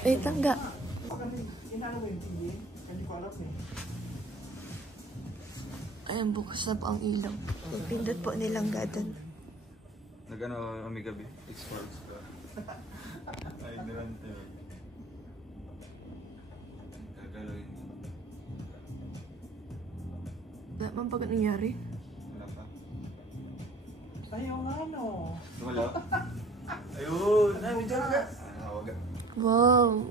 Ay, tangga. Ayan, bukas na po ang ilaw. Pindot po nilang gadan. Nag-ano kami gabi? Exports ka. Ay, durante. Gagalawin. Wala bang pag nangyari? Wala pa. Ayaw nga, no? Wala? Ayun! Ay, may dyan ka. Wow!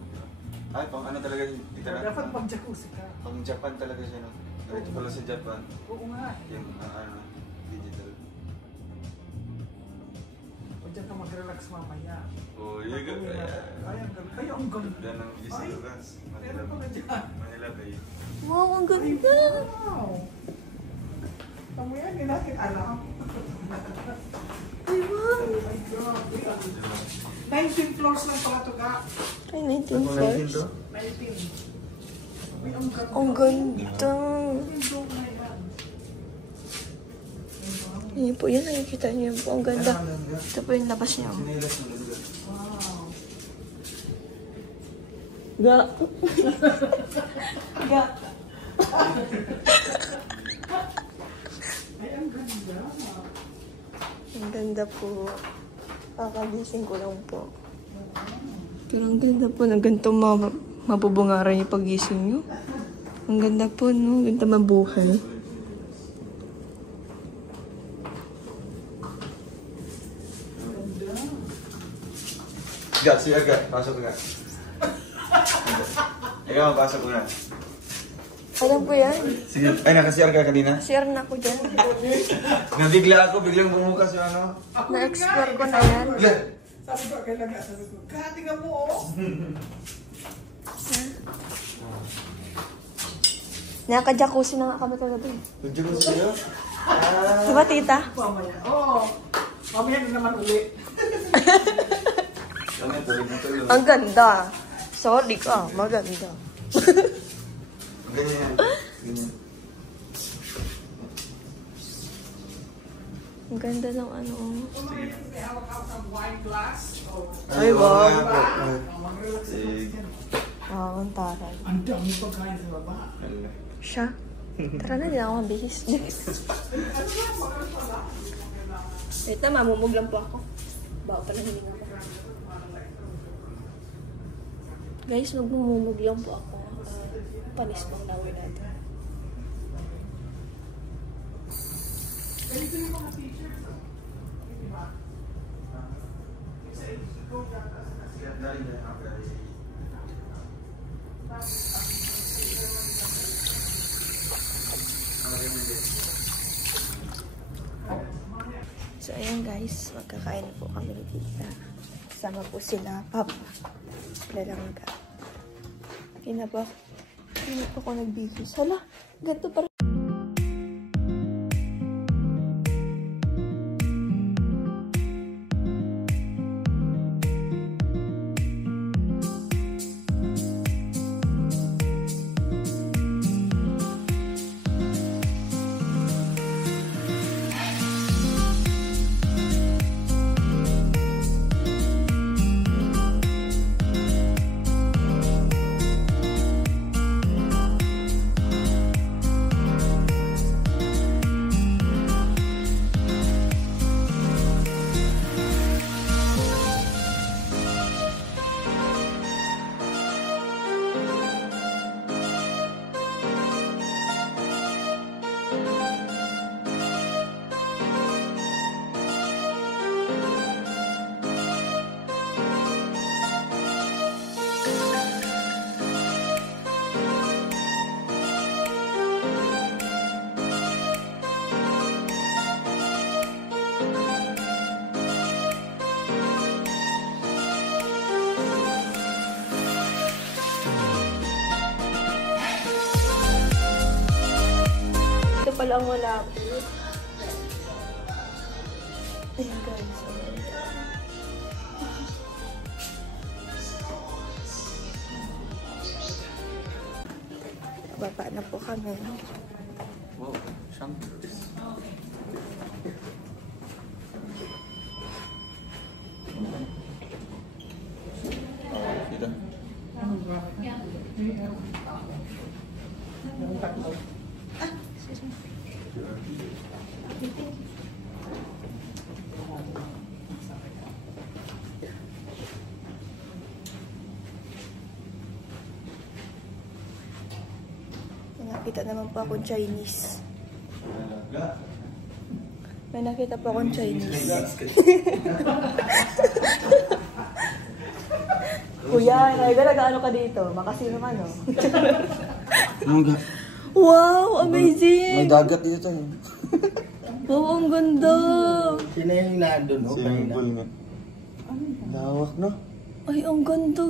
Ay, pang ano talaga yung titira? Dapat pag-jacuzzi ka. Pang Japan talaga siya, no? Ito pala sa Japan. Oo nga. Yung, ano, digital. O dyan ka mag-relax mamaya. Oh, yun ka. Ay, ang gabi. Ay, ang gabi. Yan ang gising lugas. Meron pa na dyan. Manila Bay. Wow, ang ganda! Wow! Tama yan, hindi natin alam. Ay, wow! Oh my God. 19 floors lang pala ito ka. Ay, 19 floors. 19. Ay, ang ganda. Ang ganda! Yung na yan. Yan po, yan nakikita niyo po. Ang ganda. Ito po yung labas niya. Sinilas mo lugar. Wow. Ga! Ga! Ay, ang ganda. Ang ganda po. Kakagising ko lang po. Pero ang ganda po. Ang ganito mabubungaran yung pagising nyo. Ang ganda po, no? Ang ganda mabuhay. Gat, siya Gat. Pasok ka. Ikaw, pasok ko na. Alam ko yan. Sige. Ay, nakasiyar ka kanina? Share na ko dyan. Nabigla ako, biglang bumukas yung ano. Na-explore ko na yan. Sabi ko, kailangan. Sabi ko, katingan mo, oh. Nakaka-jacuzzi na nga kami kagabi. Tudyo ko sa'yo? Diba, tita? Mamaya. Oo. Mamaya na naman uli. Ano, tuloy na tuloy. Ang ganda. Sorry ka, maganda. Ganyan yan. Ganyan. Ang ganda ng ano. May hawak-hawak ng wine glass. Ay, wow. Mag-relax na Sige. Wow, ang taray. Ang dami pagkain sa baba. Siya. Tara na, din ako mabilis. Wait na, mamumog lang po ako. Baka pa nahiling ako. Guys, magmumumog lang po ako. Panis pang lawin natin. So, ayan guys, magkakain na po kami ni tita. Kasama po sila, papa. Sila lang ka. Hindi po ako nagbihis. Hala, ganito pa rin. Pala ang wala po. Ayan guys. Baba na po kami. Wow, shunters. Dito. Yung tatlo. Excuse me. Nakita naman po akong Chinese. May nakita po akong Chinese. Kuya, nag-ano ka dito? Makasino ka, no? Wow, amazing! May dagat dito eh. Wow, ang ganda! Sino yung nandun, no? Simple nga. Lawak, no? Ay, ang ganda!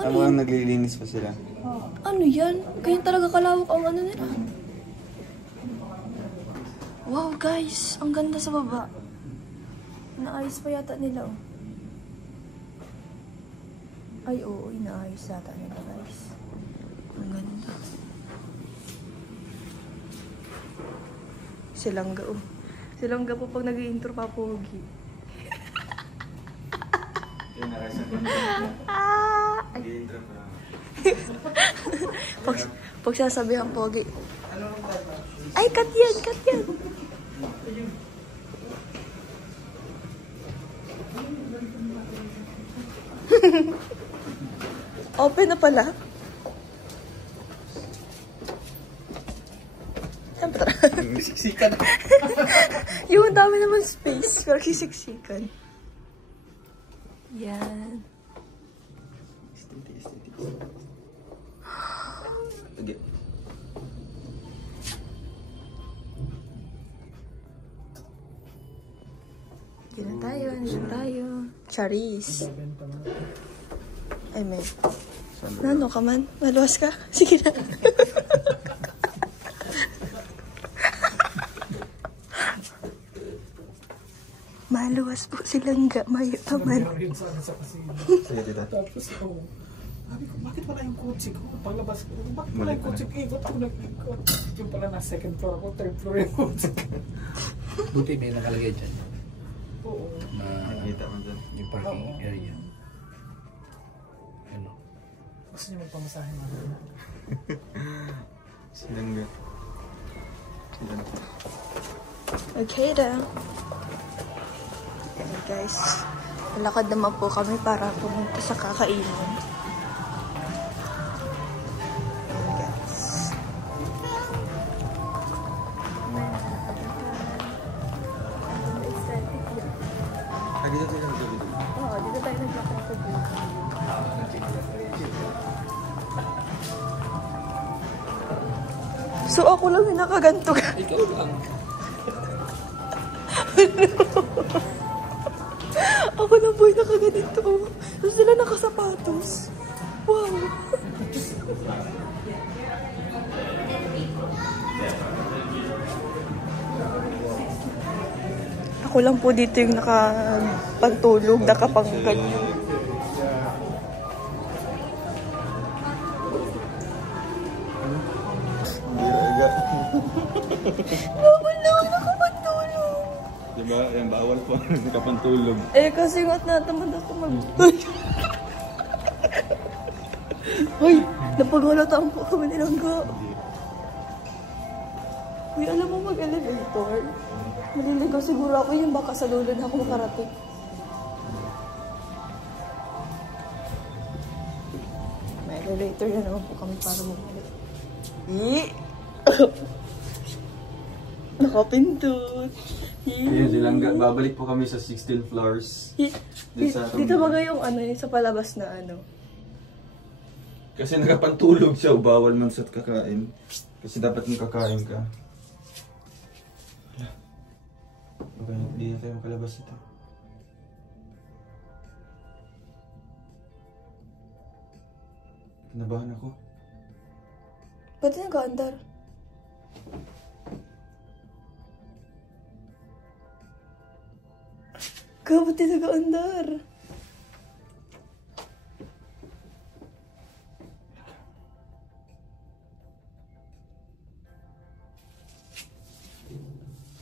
Ano nga naglilinis pa sila? Ano yan? Kaya talaga kalawak ang ano nila. Wow, guys! Ang ganda sa baba. Naayos pa yata nila, oh. Ay, oo, inaayos yata nila, guys. Ang ganda. Silangga, oh. Silangga po pag nag-i-intro pa, pogi. Nag-i-intro pa. Pag sasabihan, pogi. Ay, cut yan, cut yan. Open na pala. Siyempre. Siksikan. Yung dami naman space, pero sisiksikan. Yan. Okay. Dito tayo, dito tayo. Charis. Ay, may. Nano ka man? Maluwas ka? Sige na. Maluwas po silang mayo naman. Rin sana sa kasino. Sige, tita. Tapos, oh. Sabi ko, bakit wala yung kotse ko? Paglabas ko, bakit wala yung kotse ko? Ikot ako nag-ikot. Yung pala na second floor ako, third floor yung kotse ko. Buti may nakalagay dyan. Oo. Na Nakita mo dyan. yung parking Oo. area. Ano? Gusto niyo magpamasahe namin. Silangga. Silangga. Okay daw. Okay, guys. Lakad naman po kami para pumunta sa kakainan. Ayan, guys. Dito tayo nag-video. Oo, dito tayo naglakad sa view. So ako lang yung nakaganto. Ikaw lang. Ako na po yung nakaganito. Tapos sila nakasapatos. Wow. Ako lang po dito yung nakapantulog, nakapangganyan. Bawal na ako nakapantulog. Diba? Yan, bawal po. Nakapantulog. Eh, kasi nga't natamad ako Hoy, napaghalataan po kami nilangga. Uy, alam mo mag-elevator? Maliligaw siguro ako yun, baka sa dulo na ako makarating. May elevator na naman po kami para bumalik. Nakapindot. Ayun, Silangga. Babalik po kami sa 16 floors. Dito ba yung ano, yung sa palabas na ano? Kasi nakapantulog siya, bawal man sa kakain. Kasi dapat yung kakain ka. Okay, hindi na tayo makalabas ito. Kinabahan ako. Ba't nag-aandar? Ba't nag-aandar?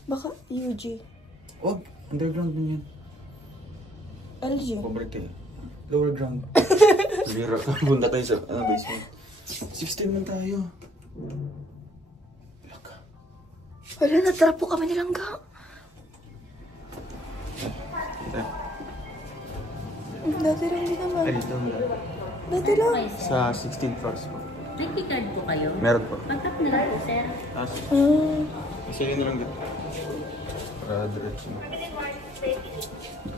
Baka UG. Wag, underground mo yan. LG. Pabalik tayo. Lower ground. Bira ka, punta tayo sa basement. 16 man tayo. Wala, natrap po kami nilang ga. Dati lang din naman. Ay, dito. Dati lang. Sa 16th floor po. May keycard po kayo? Meron po. Pag-tap na lang po, sir. Tapos, Ah, kasi yun lang dito. Para diretso.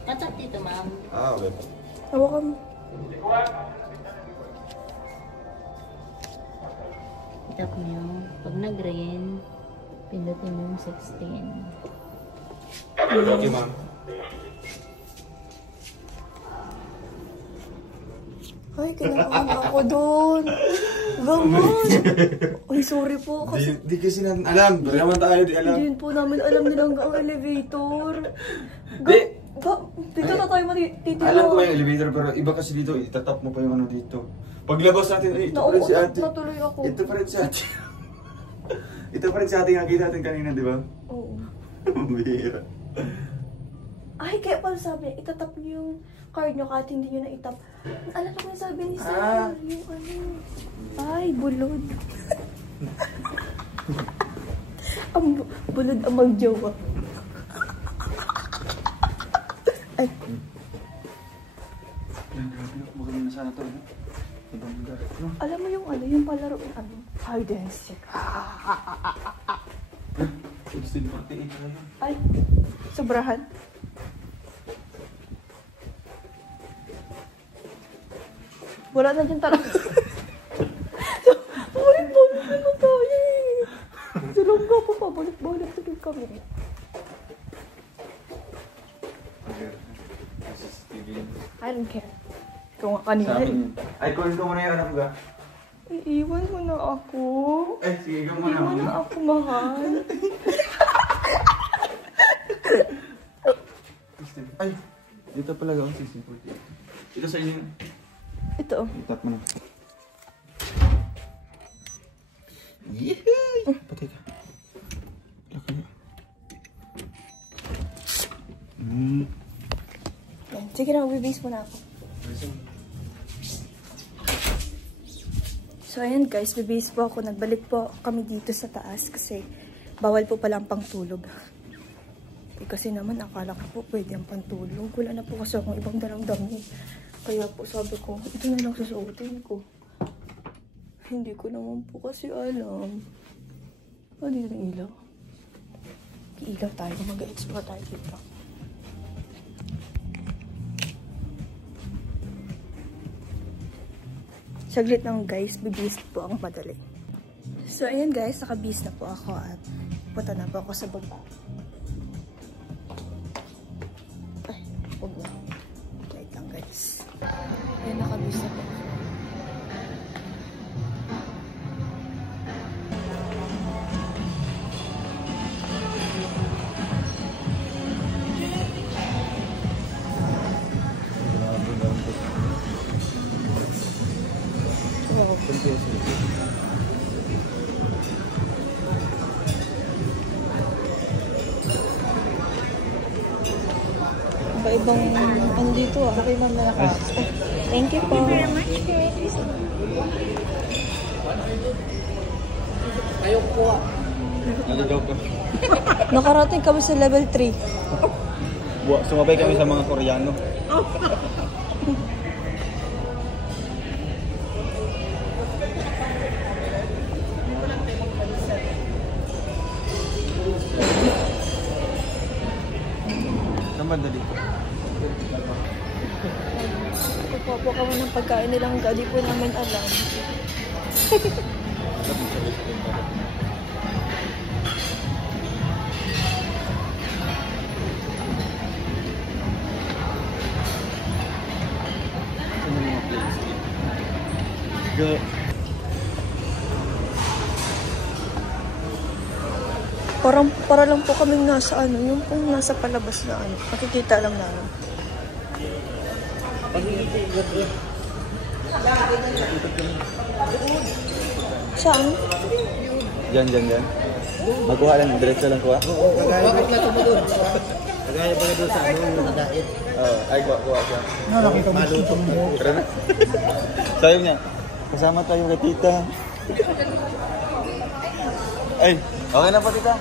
Patap dito, ma'am. Okay. hawakan mo. Tap nyo. Pag nag-green, pindutin mo yung 16. Okay, ma'am. Ay, kinakain ako doon. Gamon. Ay, sorry po. Kasi Di kasi natin alam. Bari naman tayo, di alam. hindi po namin alam nilang ang elevator. Di. Dito na tayo matitira. Alam ko yung elevator, pero iba kasi dito, itatap mo pa yung ano dito. Paglabas natin, ay, ito pa rin si ate. Natuloy ako. Ito pa rin si ate. Ito pa rin si ate yung nakita natin kanina, di ba? Oo. Bihira. Ay, kaya pala sabi niya, itatap niyo yung card niyo kahit hindi niyo na itap. Alam mo yung sabi ni Sir, Ah. yung ano. Ay, bulod. Bulod ang magjowa. Ay, Baka na sana ito. Ibang lugar. alam mo yung ano, yung palaro yung ano, hide and seek. 1648 na yun. Ay, sobrahan. Wala na dyan talaga. Balik-balik na tayo eh. Silang nga po pa, balik-balik na din kami. I don't care. Ikaw nga kanina Sabi eh. niya, ay, kunin ko muna yung anak ko. Iiwan mo na ako. Eh, sige, ikaw muna. Iiwan na ako, mahal. Ay, dito pala gawang 1648. Ito sa inyo. Ito. Tap mo na. Yehey! Patay ka. Laki na. Yan. Sige na, bibase mo na ako. So ayan guys, bibase po ako. Nagbalik po kami dito sa taas kasi bawal po pala ang pangtulog. Eh, kasi naman akala ko po pwede ang pantulog. Wala na po kasi akong ibang daramdamin. Kaya po sabi ko, ito na lang susuotin ko. Hindi ko naman po kasi alam. Oh, dito ng ilaw. Ilaw tayo. Mag-explore tayo dito. Saglit lang guys, bibis po ako madali. So ayan guys, nakabis na po ako at punta na po ako sa baba. Ay, huwag na. Wait lang guys. Ayan, nakabis na po. Iba-ibang ano dito ah. Okay, ma'am, na thank you po. Ayaw ko ah. Naligaw ka. Nakarating kami sa level 3. Sumabay kami sa mga Koreano. Saan banda dito? Kukuha po kami ng pagkain nilang di po namin alam. Saan yung mga place? Para lang po kaming nasa ano, yung pong nasa palabas na ano. Makikita lang namin. Saan? Diyan. Magkuha lang, diretso lang kuha. Bakit na ito mo doon? Kagaya pa doon sa ano, nakadait. Ay, kuha siya. Nakakita mo siya. Tara na. Sayang niya. Kasama tayo kay tita. Ay, okay na po tita.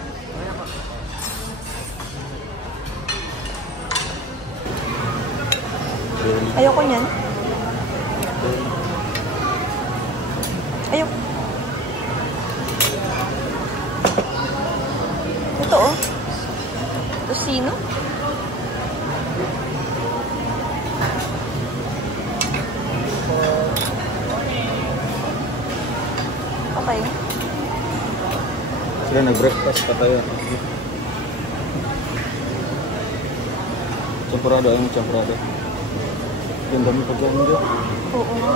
Ayoko niyan. Ayoko. Ito oh. Tosino? Okay. Sila nag-breakfast pa tayo. Champurado, ayun champurado. Yung dami pagkain dyan. Oo nga.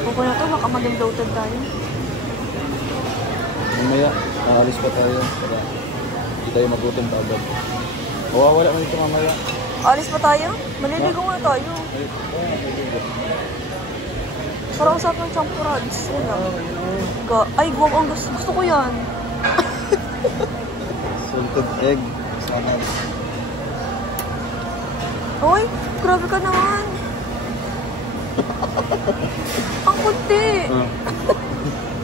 Buko na to, baka maging bloated tayo. Mamaya, aalis pa tayo para hindi tayo magutom pa agad. Mawawala na dito mamaya. Alis pa tayo? Maliligo nga tayo. Ay, Parang sarap ng champurades. Yan lang. Ay, guwag ang gusto ko yan. salted egg. Sana. Hoy, grabe ka naman. Ang kunti.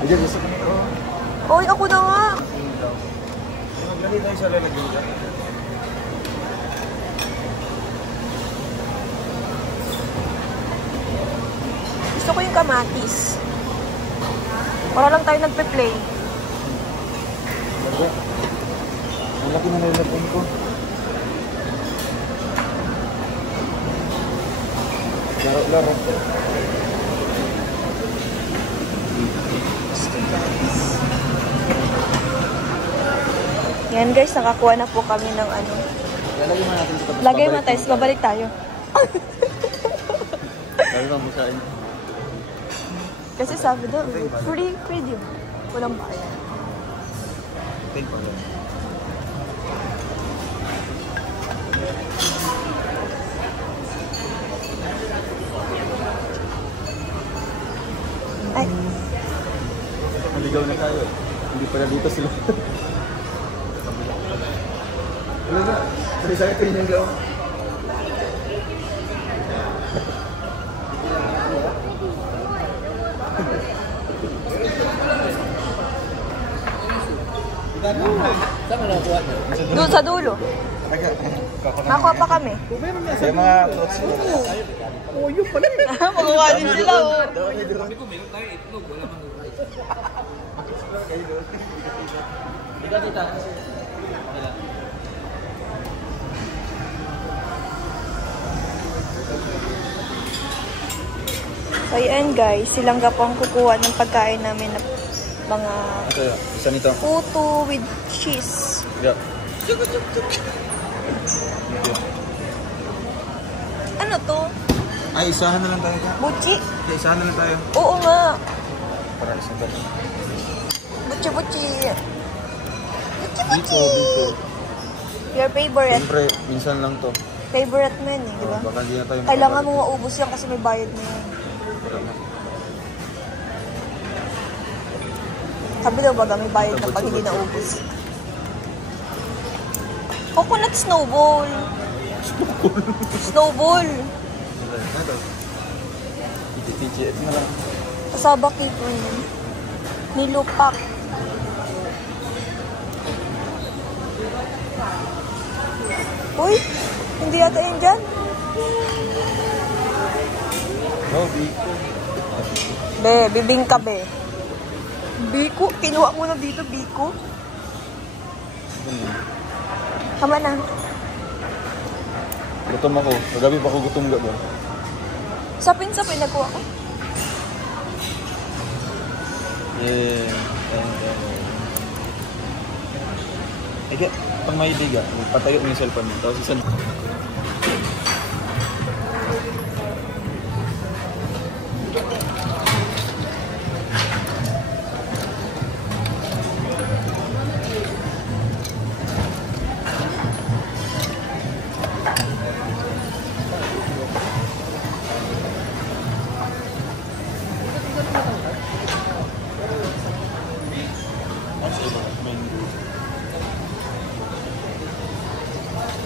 Hindi, gusto ko nito. Hoy, ako na nga. Maglagay tayo sa lalagay dyan. Gusto ko yung kamatis. Para lang tayo nagpe-play. Lagay. Ang laki na nilagyan ko. Laro-laro. Yan guys, nakakuha na po kami ng ano. Lalagay mo natin ito. Lagay mo tayo, babalik tayo. Lagay mo sa inyo. Kasi sabi daw, free yun. Walang bayan. Take pa lang. Ay, Maligaw na tayo. Hindi pala dito sila. Ano na? Sari-sari ko yung gawa. doon sa dulo. Nakuha pa kami. Yung mga clothes ko. Oh, yun pala. Makuha din sila oh. So yan guys, silang po ang kukuha ng pagkain namin na mga Ito yun. Isa nito. puto with cheese. Yeah. Ano to? Ay, isahan na lang tayo ka. Buchi? Isahan na lang tayo. Oo nga. Para isang dali. Buchi-buchi. Dito, Buchi-buchi. dito. Your favorite. Siyempre, minsan lang to. Favorite mo yun eh, di ba? Baka hindi na tayo Kailangan mo maubos yan kasi may bayad mo yun. Sabi daw baga may bayad na pag hindi naubos. Coconut snowball. Snowball. TTGF na lang. Kasabak nito yun. Nilupak. Uy, hindi yata yun dyan. No, biko. Be, bibingka be. Biko? Kinuha mo na dito, biko. Tama na. Gutom ako. Kagabi pa ako gutom ga ba? Sapin-sapin nagkuha ko. Yeah. Ega, pang may diga, patayo mo yung cellphone mo. Tapos isa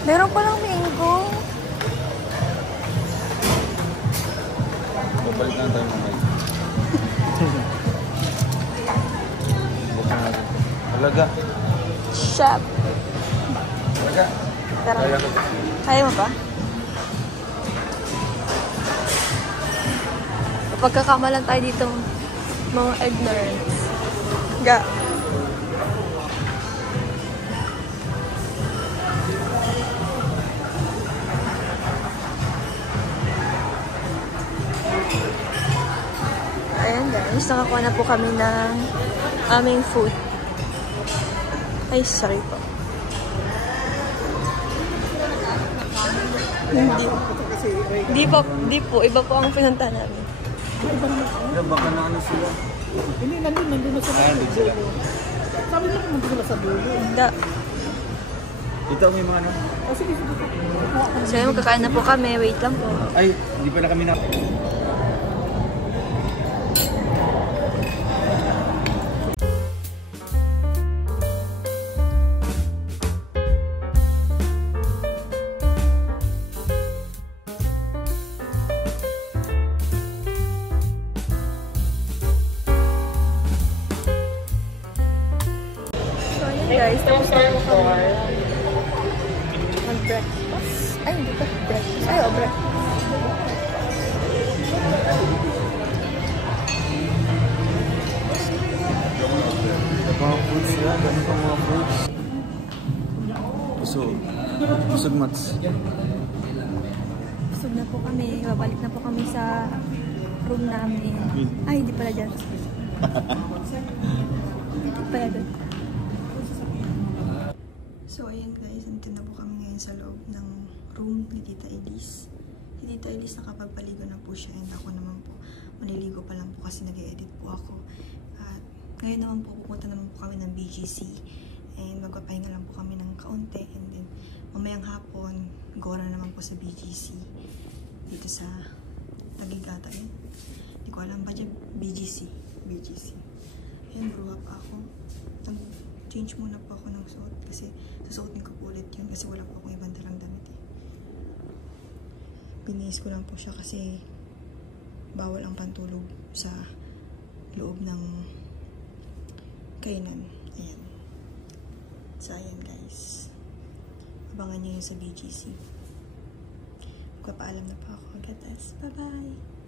Meron palang mango. Talaga. Chef. Talaga. Tara. Kaya ko. Kaya mo ba? Pagkakamalan tayo dito, mga ignorance. Ga. Ayan guys, nakakuha na po kami ng aming food. Ay, sorry po. Hindi po. Iba po ang pinunta namin. Baka na ano sila. Hindi, nandun na sa dulo. Sabi na kung nandun na sa dulo. Hindi. Ito may mga ano. Oh, sige. So, yun, magkakain na po kami. Wait lang po. Ay, hindi pala kami na. So, ayun guys. Tapos na po kami mag-breakfast. Ay, hindi pa breakfast. Ay, breakfast. Mga fruits yan. Ganun pa mga fruits. Busog mats. Busog na po kami. Babalik na po kami sa room namin. Ay, hindi pala dyan. Hindi pala dyan. So, ayan guys. Nandito na po kami ngayon sa loob ng room ni Tita Elise. Si Tita Elise nakapagpaligo na po siya. And ako naman po, maliligo pa lang po kasi nag-edit po ako. At ngayon naman po, pupunta naman po kami ng BGC. And magpapahinga lang po kami ng kaunti. And then, mamayang hapon, gora naman po sa BGC. Dito sa Tagigata yun. Hindi ko alam ba dyan, BGC. Ayan, gruwa pa ako. Change muna po ako ng suot kasi susuotin ko po ulit yun kasi wala po akong ibang dalang damit eh. Pinihis ko lang po siya kasi bawal ang pantulog sa loob ng kainan. Ayan. So, ayan guys. Abangan nyo yun sa BGC. Magpapaalam na po ako. Gatas. Bye-bye!